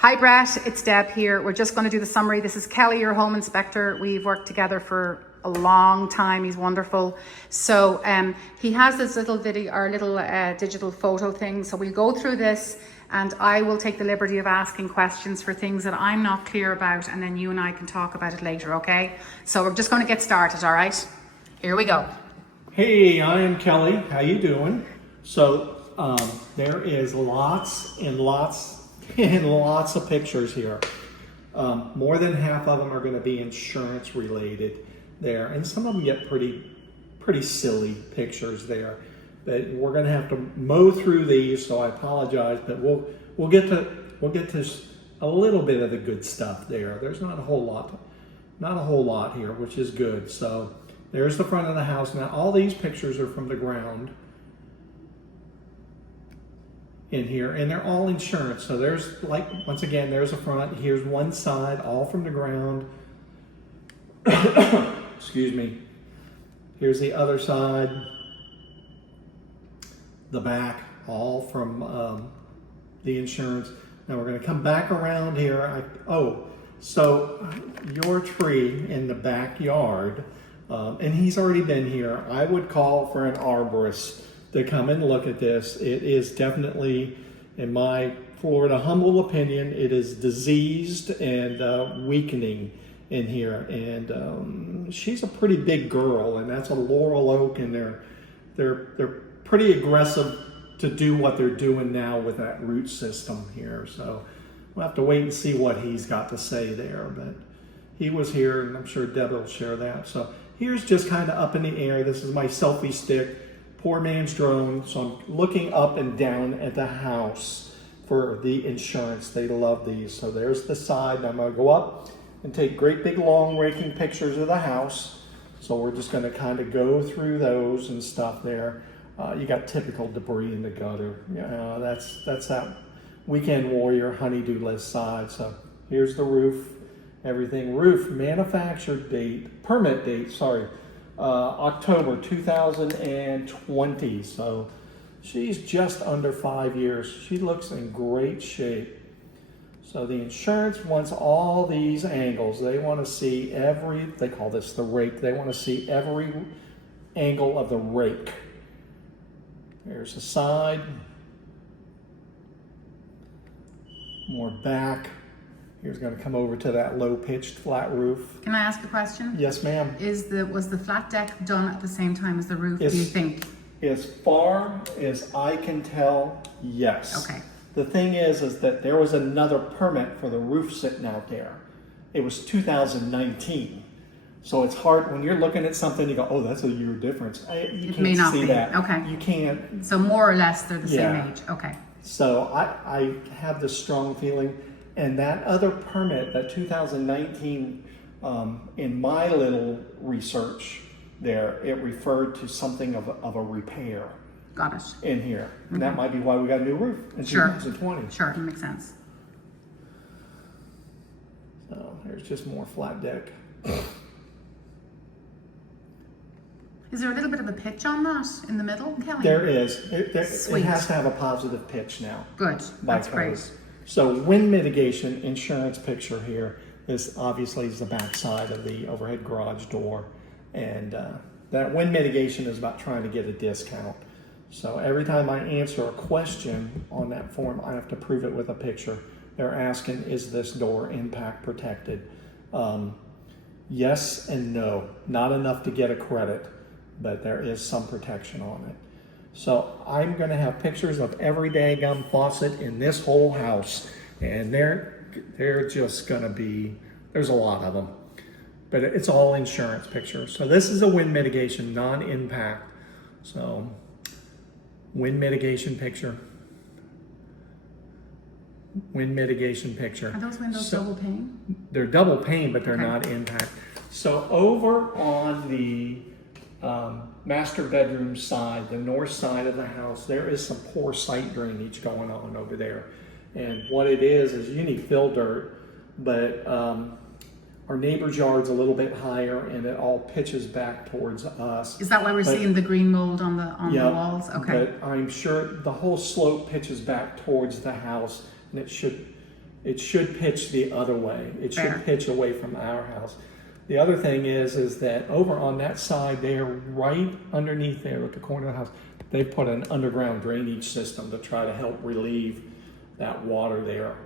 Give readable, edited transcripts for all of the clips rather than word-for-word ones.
Hi Brett, it's Deb here. We're just going to do the summary. This is Kelly, your home inspector. We've worked together for a long time. He's wonderful. So he has this little video, our little digital photo thing. So we'll go through this and I will take the liberty of asking questions for things that I'm not clear about, and then you and I can talk about it later, okay? So we're just going to get started, all right? Here we go. Hey, I am Kelly. How you doing? So there is lots and lots of pictures here. More than half of them are going to be insurance related there, and some of them get pretty silly pictures there. But we're going to have to mow through these, so I apologize. But we'll get to a little bit of the good stuff there. There's not a whole lot here, which is good. So there's the front of the house. Now all these pictures are from the ground in here, and they're all insurance. So there's, like, once again, there's a front. Here's one side, all from the ground. Excuse me. Here's the other side. The back, all from the insurance. Now we're going to come back around here. So your tree in the backyard, and he's already been here. I would call for an arborist to come and look at this. It is definitely, in my Florida humble opinion, it is diseased and weakening in here. And she's a pretty big girl, and that's a laurel oak, and they're pretty aggressive to do what they're doing now with that root system here. So we'll have to wait and see what he's got to say there. But he was here, and I'm sure Deb will share that. So here's just kind of up in the air. This is my selfie stick. Poor man's drone. So I'm looking up and down at the house for the insurance. They love these. So there's the side. I'm going to go up and take great big long raking pictures of the house. So we're just going to kind of go through those and stuff there. You got typical debris in the gutter. That's that weekend warrior honeydew list side. So here's the roof. Everything roof manufactured date, permit date, sorry. October 2020. So she's just under 5 years. She looks in great shape. So the insurance wants all these angles. They want to see they call this the rake. They want to see every angle of the rake. There's the side. More back. Here's going to come over to that low-pitched flat roof. Can I ask a question? Yes, ma'am. Was the flat deck done at the same time as the roof, do you think? As far as I can tell, yes. Okay. The thing is that there was another permit for the roof sitting out there. It was 2019. So it's hard when you're looking at something, you go, oh, that's a year difference. You can't see that. Okay. You can't. So more or less they're the same age. Okay. So I have this strong feeling. And that other permit, that 2019, in my little research there, it referred to something of a repair. Got it. In here. Mm-hmm. And that might be why we got a new roof in 2020. Sure, it makes sense. So there's just more flat deck. Is there a little bit of a pitch on that in the middle, Kelly? There is. It has to have a positive pitch now. Good. That's great. So wind mitigation insurance picture here. This obviously is the back side of the overhead garage door. And that wind mitigation is about trying to get a discount. So every time I answer a question on that form, I have to prove it with a picture. They're asking, is this door impact protected? Yes and no. Not enough to get a credit, but there is some protection on it. So I'm going to have pictures of every daggum faucet in this whole house, and they're just going to be, there's a lot of them, but it's all insurance pictures. So this is a wind mitigation, non-impact. So wind mitigation picture. Wind mitigation picture. Are those windows double pane? They're double pane, but they're not impact. So over on the master bedroom side, the north side of the house, there is some poor site drainage going on over there. And what it is you need fill dirt, but our neighbor's yard's a little bit higher and it all pitches back towards us. Is that why we're seeing the green mold on the walls? Okay. But I'm sure the whole slope pitches back towards the house, and it It should pitch the other way. It should Fair. pitch away from our house. The other thing is that over on that side there, right underneath there at the corner of the house, they put an underground drainage system to try to help relieve that water there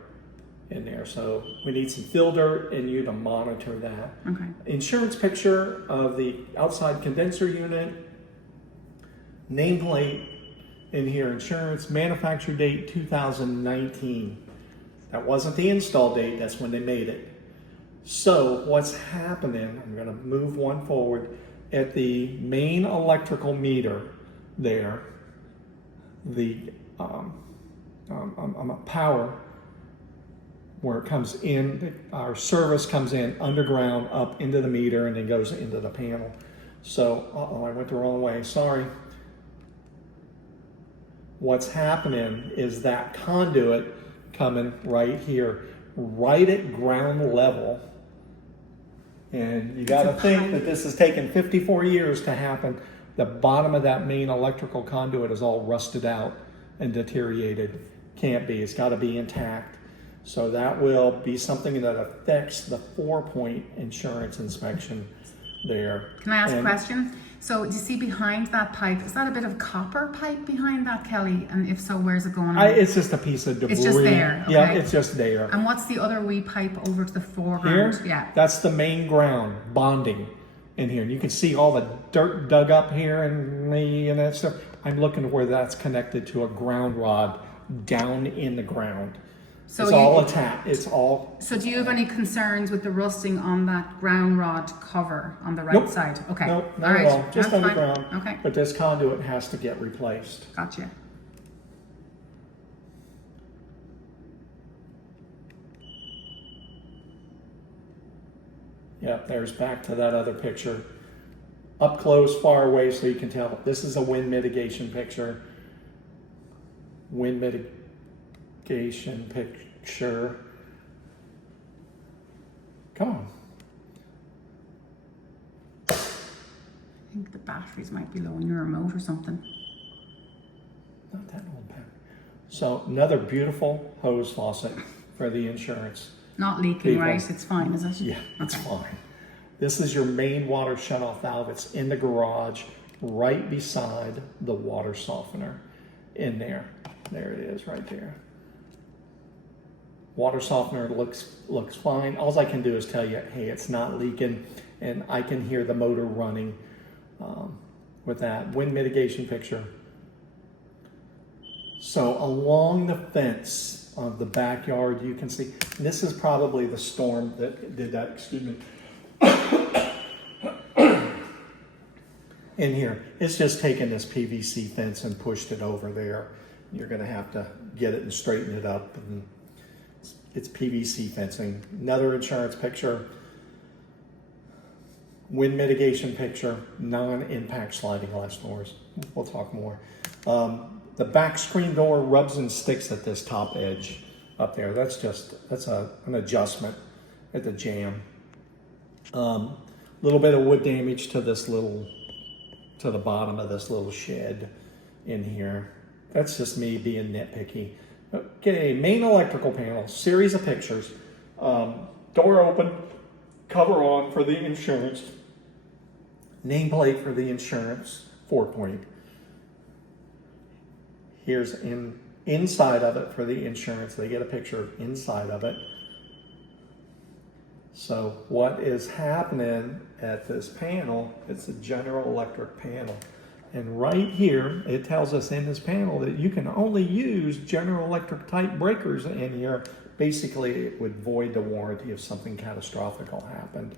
in there. So we need some fill dirt and you to monitor that. Okay. Insurance picture of the outside condenser unit, nameplate in here, insurance, manufacture date 2019. That wasn't the install date, that's when they made it. So what's happening, I'm gonna move one forward, at the main electrical meter there, the power, where it comes in, our service comes in underground up into the meter and then goes into the panel. So, uh-oh, I went the wrong way, sorry. What's happening is that conduit coming right here, right at ground level. And you gotta think that this has taken 54 years to happen. The bottom of that main electrical conduit is all rusted out and deteriorated. Can't be, it's gotta be intact. So that will be something that affects the 4-point insurance inspection there. Can I ask a question? So do you see behind that pipe, is that a bit of copper pipe behind that, Kelly? And if so, where's it going? It's just a piece of debris. It's just there, okay. Yeah, it's just there. And what's the other wee pipe over to the foreground? Here, Yeah. that's the main ground bonding in here. And you can see all the dirt dug up here and that stuff. I'm looking to where that's connected to a ground rod down in the ground. So it's all attached. It's all. So do you have any concerns with the rusting on that ground rod cover on the right Nope. side? Okay. Nope, not all at right. all. Just That's underground. fine. Okay. But this conduit has to get replaced. Gotcha. Yep, there's back to that other picture. Up close, far away, so you can tell. This is a wind mitigation picture. Wind mitigation picture. Come on. I think the batteries might be low in your remote or something. Not that old pattern. So another beautiful hose faucet for the insurance. Not leaking, People. right? It's fine, is it? Yeah, it's Okay. fine. This is your main water shutoff valve. It's in the garage, right beside the water softener in there. There it is, right there. Water softener looks fine. All I can do is tell you, hey, it's not leaking, and I can hear the motor running with that wind mitigation picture. So along the fence of the backyard, you can see, this is probably the storm that did that, excuse me. In here, it's just taken this PVC fence and pushed it over there. You're gonna have to get it and straighten it up. And it's PVC fencing. Another insurance picture, wind mitigation picture, non-impact sliding glass doors. We'll talk more. The back screen door rubs and sticks at this top edge up there. That's an adjustment at the jamb. Little bit of wood damage to to the bottom of this little shed in here. That's just me being nitpicky. Okay, main electrical panel, series of pictures. Door open, cover on for the insurance. Nameplate for the insurance, 4-point. Here's inside of it for the insurance. They get a picture of inside of it. So what is happening at this panel, it's a General Electric panel. And right here, it tells us in this panel that you can only use General Electric type breakers in here. Basically, it would void the warranty if something catastrophic happened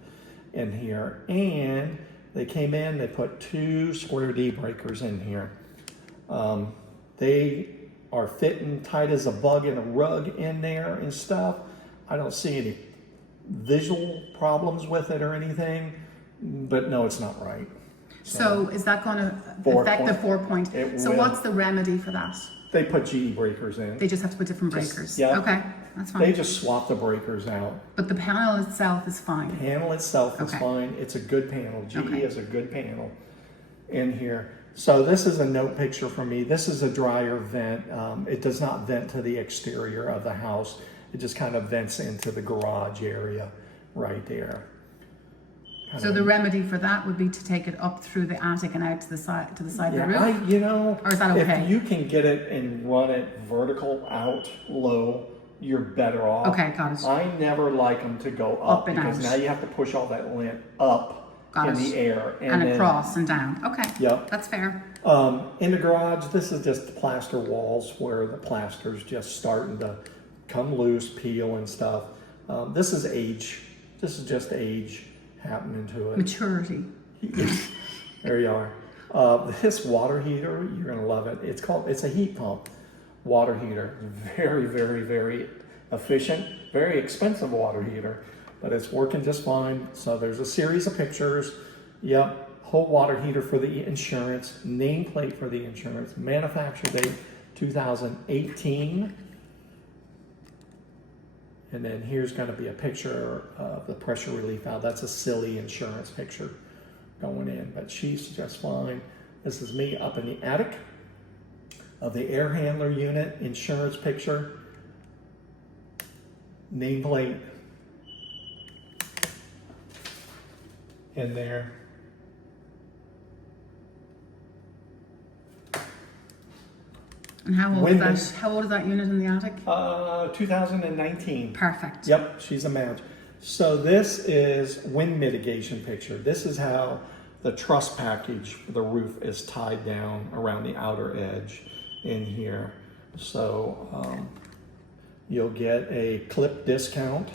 in here. And they came in, they put 2 square D breakers in here. They are fitting tight as a bug in a rug in there and stuff. I don't see any visual problems with it or anything, but no, it's not right. So is that going to affect the 4-point? So what's the remedy for that? They put GE breakers in. They just have to put different breakers. Yeah. Okay, that's fine. They just swap the breakers out. But the panel itself is fine. The panel itself is Okay. fine. It's a good panel. GE Okay. is a good panel in here. So this is a note picture for me. This is a dryer vent. It does not vent to the exterior of the house. It just kind of vents into the garage area right there. So the remedy for that would be to take it up through the attic and out to the side of the roof? You know, or is that okay? if you can get it and run it vertical out low, you're better off. Okay, got it. I never like them to go up and because out. now you have to push all that lint up Got in it. the air. And then, across and down. Okay. Yep. That's fair. In the garage, this is just the plaster walls where the plaster's just starting to come loose, peel and stuff. This is age. This is just age happening to it. Maturity. There you are. This water heater, you're gonna love it. It's a heat pump water heater. Very, very, very efficient, very expensive water heater, but it's working just fine. So there's a series of pictures. Yep, whole water heater for the insurance, nameplate for the insurance, manufacture date 2018. And then here's going to be a picture of the pressure relief valve. That's a silly insurance picture going in, but she's just fine. This is me up in the attic of the air handler unit, insurance picture, nameplate in there. And how old is that unit in the attic? 2019. Perfect. Yep, she's a match. So this is wind mitigation picture. This is how the truss package for the roof is tied down around the outer edge in here. So you'll get a clip discount.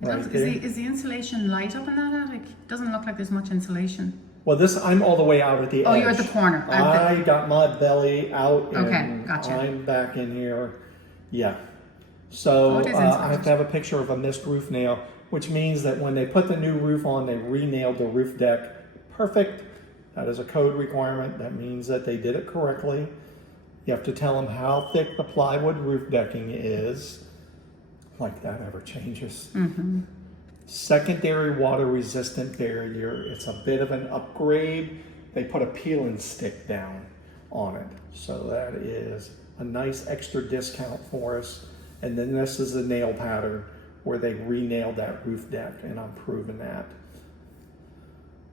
Right there. Is the insulation light up in that attic? Doesn't look like there's much insulation. Well, I'm all the way out at the edge. Oh, you're at the corner. I got my belly out and okay, gotcha. I'm back in here. Yeah. So I have to have a picture of a missed roof nail, which means that when they put the new roof on, they re-nailed the roof deck. Perfect. That is a code requirement. That means that they did it correctly. You have to tell them how thick the plywood roof decking is. Like that ever changes. Mm-hmm. Secondary water resistant barrier. It's a bit of an upgrade. They put a peel and stick down on it. So that is a nice extra discount for us. And then this is the nail pattern where they re-nailed that roof deck, and I'm proving that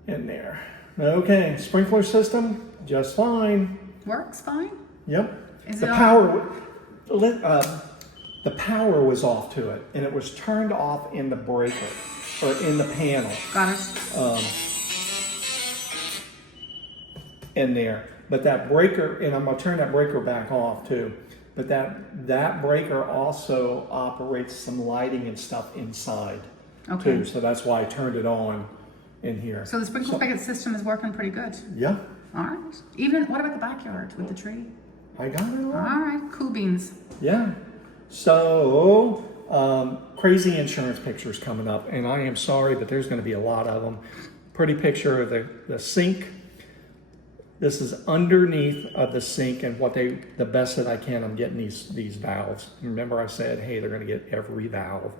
in there. Okay, sprinkler system, just fine. Works fine? Yep. Is the it power, the power was off to it, and it was turned off in the breaker, or in the panel. Got it. In there. But that breaker, and I'm gonna turn that breaker back off too, but that breaker also operates some lighting and stuff inside too. So that's why I turned it on in here. So the sprinkler system is working pretty good. Yeah. All right. Even, what about the backyard with the tree? I got it all. All right, cool beans. Yeah. So, crazy insurance pictures coming up, and I am sorry, but there's going to be a lot of them. Pretty picture of the sink. This is underneath of the sink, and the best that I can, I'm getting these valves. Remember I said, hey, they're going to get every valve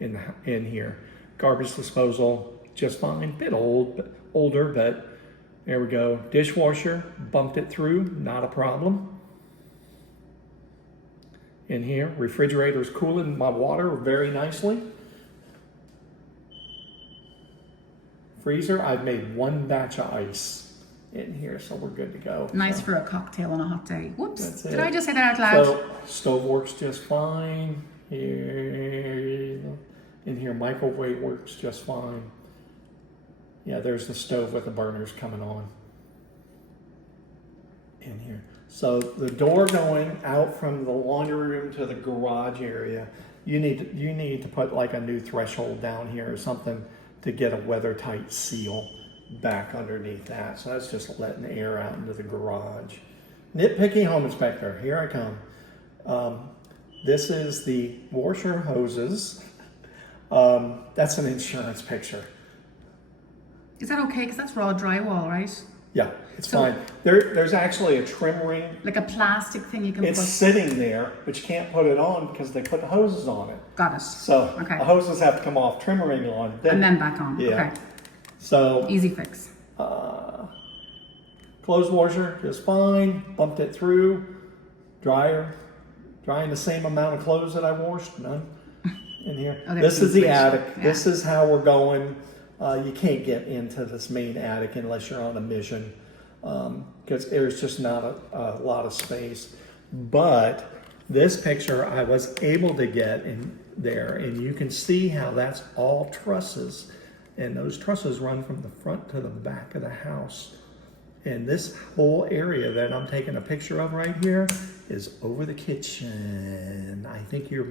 in here. Garbage disposal, just fine. Bit older, but there we go. Dishwasher, bumped it through, not a problem. In here, refrigerator's cooling my water very nicely. Freezer, I've made one batch of ice in here, so we're good to go. Nice for a cocktail on a hot day. Whoops, did it. I just say that out loud? So, stove works just fine. Here, in here, microwave works just fine. Yeah, there's the stove with the burners coming on. In here. So the door going out from the laundry room to the garage area, you need to put like a new threshold down here or something to get a weather tight seal back underneath that. So that's just letting the air out into the garage. Nitpicky home inspector, here I come. This is the washer hoses. That's an insurance picture. Is that okay? Because that's raw drywall, right? Yeah, it's fine. There's actually a trim ring. Like a plastic thing you can It's put. sitting there, but you can't put it on because they put the hoses on it. Got it. So okay. the hoses have to come off, trim ring on. And then back on. Yeah. Okay. So easy fix. Clothes washer, just fine. Bumped it through. Dryer, Drying the same amount of clothes that I washed? None in here. Oh, This is the attic. Yeah. This is how we're going. You can't get into this main attic unless you're on a mission, because there's just not a lot of space. But this picture I was able to get in there, and you can see how that's all trusses, and those trusses run from the front to the back of the house. And this whole area that I'm taking a picture of right here is over the kitchen. I think you'll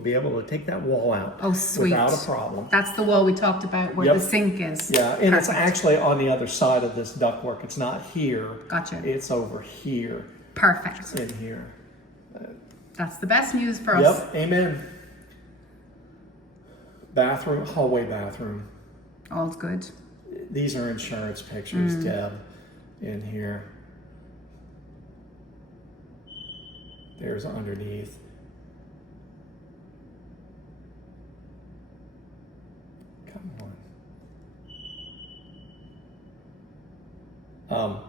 be able to take that wall out without a problem. That's the wall we talked about where the sink is. Yeah, and Perfect. it's actually on the other side of this ductwork. It's not here. Gotcha. It's over here. Perfect. In here. That's the best news for us. Yep, amen. Bathroom, hallway bathroom. All's good. These are insurance pictures, Deb, in here. There's underneath. Come on.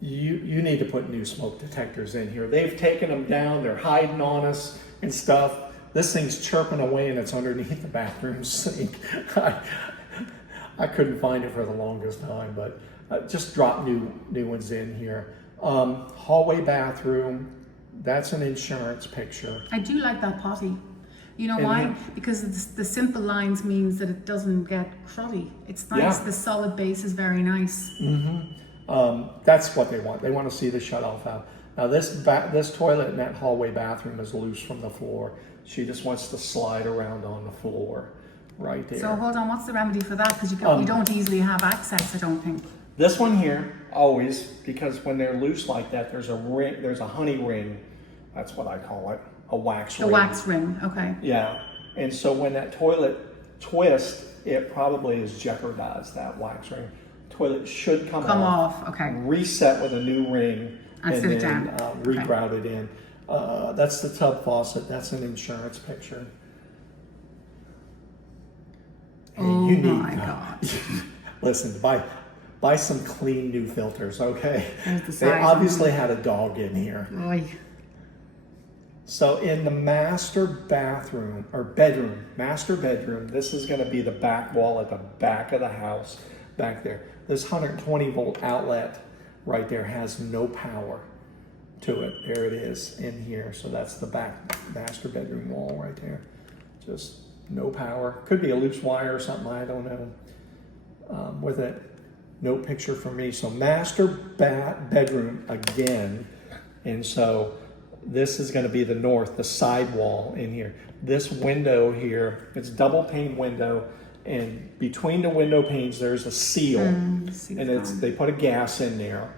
You need to put new smoke detectors in here. They've taken them down. They're hiding on us and stuff. This thing's chirping away and it's underneath the bathroom sink. I couldn't find it for the longest time, but just drop new ones in here. Hallway bathroom. That's an insurance picture. I do like that potty. You know why? Because the simple lines means that it doesn't get cruddy. It's nice. Yeah. The solid base is very nice. That's what they want. They want to see the shut-off valve. Now this toilet in that hallway bathroom is loose from the floor. She just wants to slide around on the floor right there. So hold on, what's the remedy for that? Because you don't easily have access, I don't think. This one here, always, because when they're loose like that, there's a ring, there's a honey ring. That's what I call it, a wax ring. The wax ring, okay. Yeah, and so when that toilet twists, it probably has jeopardized that wax ring. Toilet should come off. Okay. Reset with a new ring, and then down. Regrout it in. That's the tub faucet. That's an insurance picture. Hey, oh my God! Listen, buy some clean new filters, okay? They obviously had a dog in here. Oy. So in the master bedroom, this is going to be the back wall at the back of the house, back there. This 120 volt outlet right there has no power to it. There it is in here. So that's the back master bedroom wall right there. Just no power. Could be a loose wire or something, I don't know. With it, no picture for me. So master bedroom again. And so this is going to be the north, the side wall in here. This window here, it's double pane window, and between the window panes there's a seal, and they put a gas in there.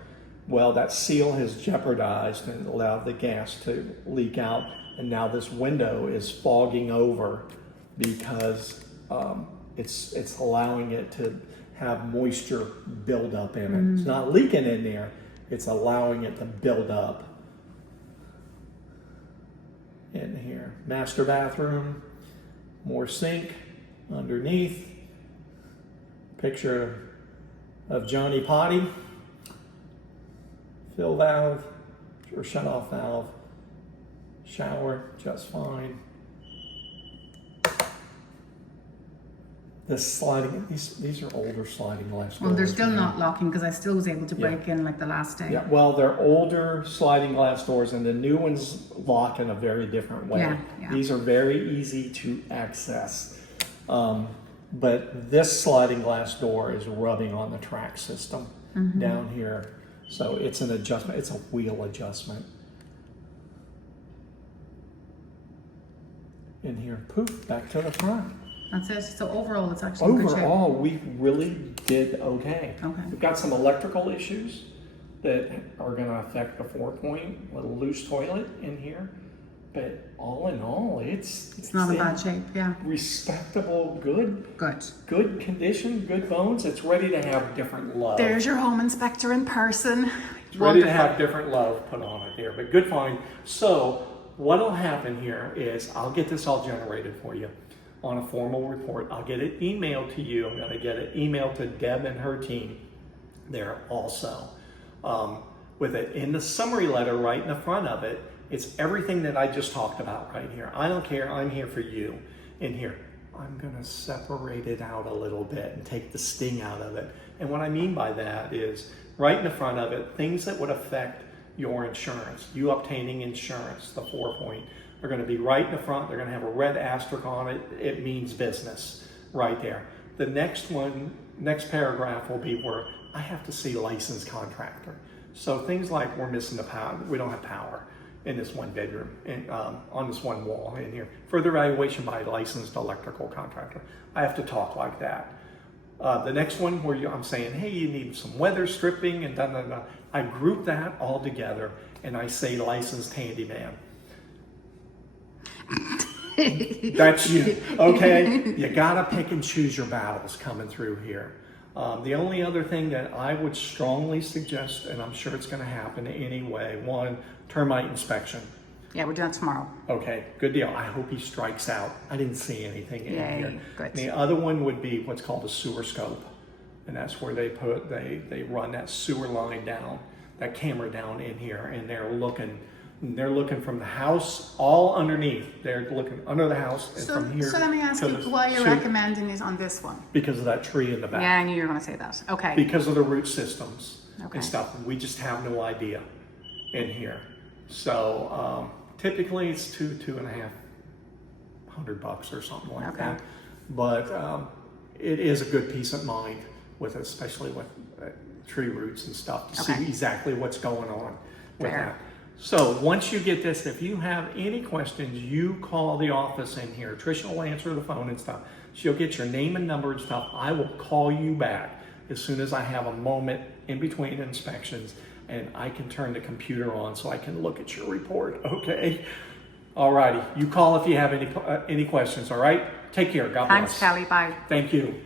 Well, that seal has jeopardized and allowed the gas to leak out, and now this window is fogging over because it's allowing it to have moisture build up in it. It's not leaking in there, it's allowing it to build up in here. Master bathroom, more sink underneath. Picture of Johnny Potty. Fill valve or shut off valve. Shower just fine. This sliding, these are older sliding glass doors. Well, they're still not locking because I still was able to break in like the last day. Yeah, well, they're older sliding glass doors, and the new ones lock in a very different way. Yeah. These are very easy to access. But this sliding glass door is rubbing on the track system down here. So it's an adjustment, it's a wheel adjustment. In here, poof, back to the front. That's it. So overall, it's actually good shape. Overall, we really did okay. Okay. We've got some electrical issues that are going to affect the 4-point, a loose toilet in here. But all in all, it's not a bad shape, yeah. Respectable, good condition, good bones. It's ready to have different love. There's your home inspector in person. It's ready to have different love put on it here, but good find. So what'll happen here is I'll get this all generated for you on a formal report. I'll get it emailed to you. I'm going to get it emailed to Deb and her team there also. With it in the summary letter right in the front of it, It's everything that I just talked about right here. I don't care, I'm here for you in here. I'm gonna separate it out a little bit and take the sting out of it. And what I mean by that is right in the front of it, things that would affect your insurance, you obtaining insurance, the 4-point, are gonna be right in the front. They're gonna have a red asterisk on it. It means business right there. The next one, next paragraph will be where I have to see licensed contractor. So things like we're missing the power, we don't have power in this one bedroom, and on this one wall in here. Further evaluation by a licensed electrical contractor. I have to talk like that. The next one where I'm saying, hey, you need some weather stripping and da da da. I group that all together and I say licensed handyman. That's you, okay? You gotta pick and choose your battles coming through here. The only other thing that I would strongly suggest, and I'm sure it's gonna happen anyway, one, termite inspection. Yeah, we're doing it tomorrow. Okay, good deal. I hope he strikes out. I didn't see anything in here. Good. The other one would be what's called a sewer scope. And that's where they run that sewer line down, that camera down in here, and they're looking from the house all underneath. They're looking under the house and from here. So let me ask you why you're recommending it on this one. Because of that tree in the back. Yeah, I knew you were going to say that. Okay. Because of the root systems Okay. and stuff. We just have no idea in here. So typically it's $2,500 or something like that. But it is a good peace of mind with it, especially with tree roots and stuff, to see exactly what's going on with that. So once you get this, if you have any questions, you call the office in here. Tricia will answer the phone and stuff. She'll get your name and number and stuff. I will call you back as soon as I have a moment in between inspections, and I can turn the computer on so I can look at your report, okay? All righty, you call if you have any questions, all right? Take care, God bless. Thanks, Callie, bye. Thank you.